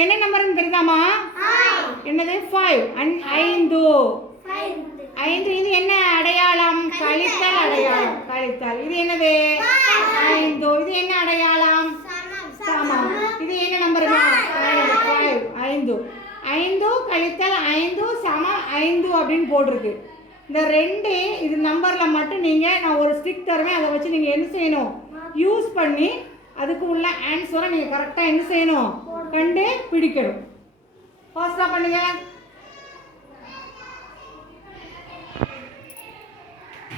என்ன நம்பர்னு தெரியுதாமா? என்னது? 5. 5. 5 இது என்ன அடையாளம்? கழித்தல் அடையாளம். கழித்தல். இது என்னது? 5. இது என்ன அடையாளம்? சமம். இது என்ன நம்பருமா? 5. 5. 5 கழித்தல் 5 சமம் 5 அப்படின்னு போட்டிருக்கு. இந்த 2 இது நம்பரில் மட்டும் நான் ஒரு ஸ்டிக் தருவேன். அதை வச்சு நீங்கள் என்ன செய்யணும்? யூஸ் பண்ணி அதுக்கு உள்ள ஆன்சரை நீங்கள் கரெக்டாக என்ன செய்யணும்? கண்டு பிடிக்கணும். ஃபாஸ்ட்டாக பண்ணுங்க.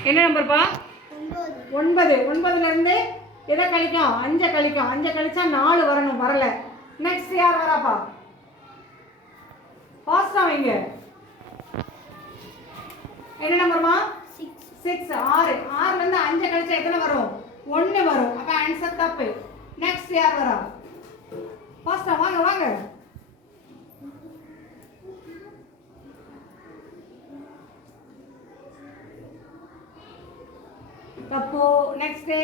என்ன நம்பர்ப்பா? 9. 9லேருந்து எதை கழிக்கும்? 5 கழிக்கும். 5 கழிச்சா 4 வரணும். வரல. நெக்ஸ்ட் யார் வராப்பா? ஃபாஸ்ட்டாக வைங்க. என்ன நம்பர்மா? 6. 6. 6லேருந்து 5 கழிச்சா எத்தனை வரும்? 1 வரும். அப்போ ஆன்சர் தப்பு. நெக்ஸ்ட் யார் வரா? ஃபாஸ்ட்டாக வாங்க வாங்க. தப்பு. நெக்ஸ்ட்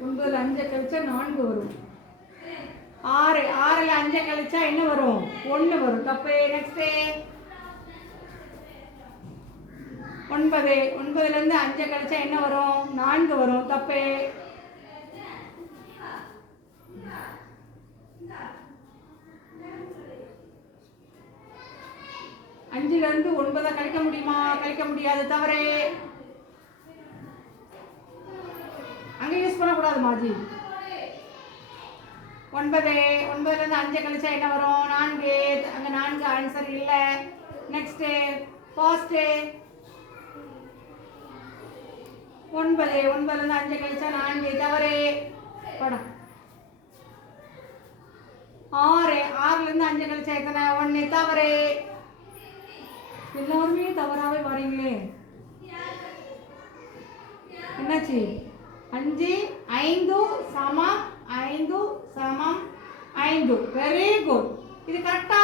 9 5 கழிச்சா 4 வரும். 6 6ல் 5 கழிச்சா என்ன வரும்? 1 வரும். தப்பு. நெக்ஸ்ட் 9 9லேருந்து 5 கழிச்சா என்ன வரும்? 4 வரும். தப்பு. 5லேருந்து 9 கழிக்க முடியுமா? கழிக்க முடியாது. தவறு. அங்க யூஸ் பண்ணக்கூடாது மாஜி. 9லேருந்து 5 கழிச்சா என்ன வரும்? 4. அங்க 4 ஆன்சர் இல்லை. நெக்ஸ்ட் ஃபாஸ்ட் 9லேருந்து 5 கழிச்சா 4. தவறு. படம் 6 6லேருந்து 5 கழிச்சா எத்தனை? 1. தவறு. எல்லாருமே தவறாவே வரீங்களே, என்னாச்சு? 5 5 சமம் 5 சமம் 5. Very good. இது கரெக்டா?